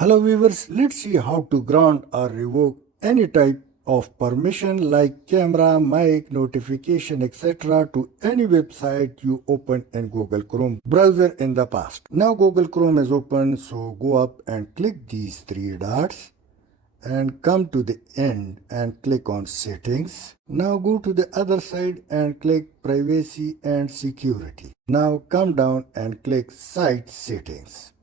Hello viewers, let's see how to grant or revoke any type of permission like camera, mic, notification, etc. to any website you opened in Google Chrome browser in the past. Now Google Chrome is open, so go up and click these three dots and come to the end and click on settings. Now go to the other side and click privacy and security. Now come down and click site settings.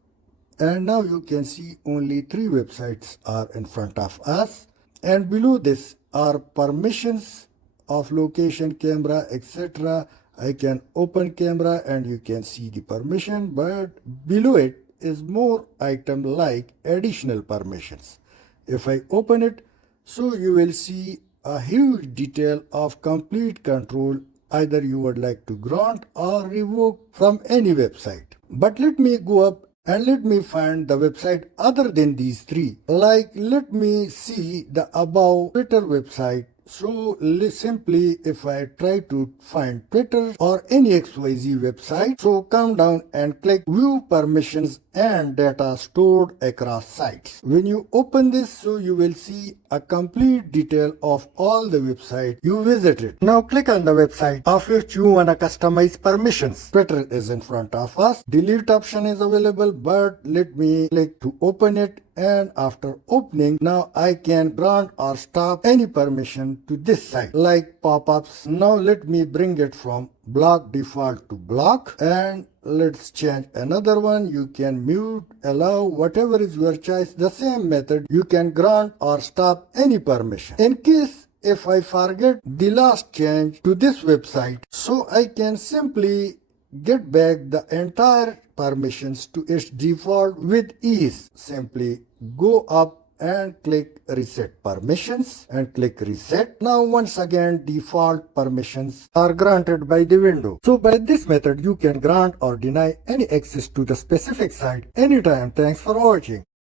And now you can see only three websites are in front of us, and below this are permissions of location, camera, etc. I can open camera and you can see the permission, but below it is more item like additional permissions. If I open it, so you will see a huge detail of complete control either you would like to grant or revoke from any website. But let me go up and let me find the website other than these three. Like, let me see the above Twitter website. So simply if I try to find Twitter or any XYZ website, so come down and click view permissions and data stored across sites. When you open this, so you will see a complete detail of all the website you visited. Now click on the website of which you want to customize permissions. Twitter is in front of us. Delete option is available, but let me click to open it, and after opening, now I can grant or stop any permission to this site like pop-ups. Now let me bring it from block default to block, and let's change another one. You can mute, allow, whatever is your choice. The same method you can grant or stop any permission. In case if I forget the last change to this website, so I can simply get back the entire permissions to its default with ease. Simply go up and click reset permissions and click reset. Now once again default permissions are granted by the window. So by this method you can grant or deny any access to the specific site anytime. Thanks for watching.